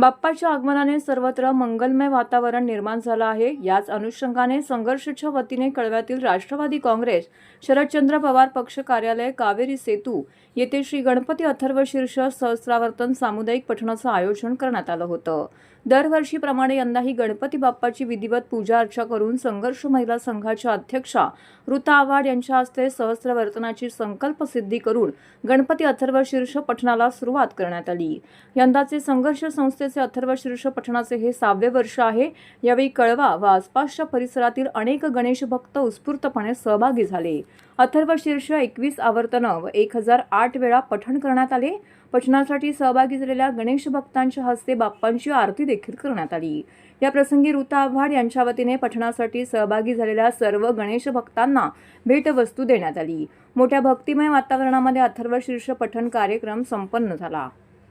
बाप्पाच्या आगमनाने सर्वत्र मंगलमय वातावरण निर्माण झालं आहे। याच अनुषंगाने संघर्षच्या वतीने कळव्यातील राष्ट्रवादी काँग्रेस शरदचंद्र पवार पक्ष कार्यालय कावेरी सेतू येथे श्री गणपती अथर्वशीर्ष सहस्रावर्तन सामुदायिक पठणाचं आयोजन करण्यात आलं होतं। दरवर्षीप्रमाणे यंदाही गणपती बाप्पाची विधिवत पूजा अर्चा करून संघर्ष महिला संघाच्या अध्यक्षा ऋता आव्हाड यांच्या हस्ते सहस्रवर्तनाची संकल्प सिद्धी करून गणपती अथर्वशीर्ष पठणाला सुरुवात करण्यात आली। यंदाचे संघर्ष संस्थेचे अथर्वशीर्ष पठणाचे हे 6वे वर्ष आहे। यावेळी कळवा व आसपासच्या परिसरातील अनेक गणेश भक्त उत्स्फूर्तपणे सहभागी झाले। अथर्वशीर्ष 21 आवर्तनं व 1008 वेळा पठण करण्यात आले। पठणासाठी सहभागी झालेल्या गणेश भक्तांच्या हस्ते बाप्पांची आरती देखील करण्यात आली। या प्रसंगी ऋता आव्हाड यांच्या वतीने पठणासाठी सहभागी झालेल्या सर्व गणेश भक्तांना भेटवस्तू देण्यात आली। मोठ्या भक्तिमय वातावरणामध्ये अथर्वशीर्ष पठण कार्यक्रम संपन्न झाला।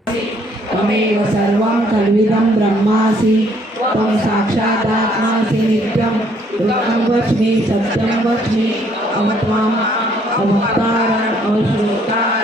त्वमेव सर्वं खल्विदं ब्रह्मासि त्वं साक्षादात्मासि नित्यं ऋतं वच्मि सत्यं वच्मि अवत्वाम् अवक्तारम् अश्रोता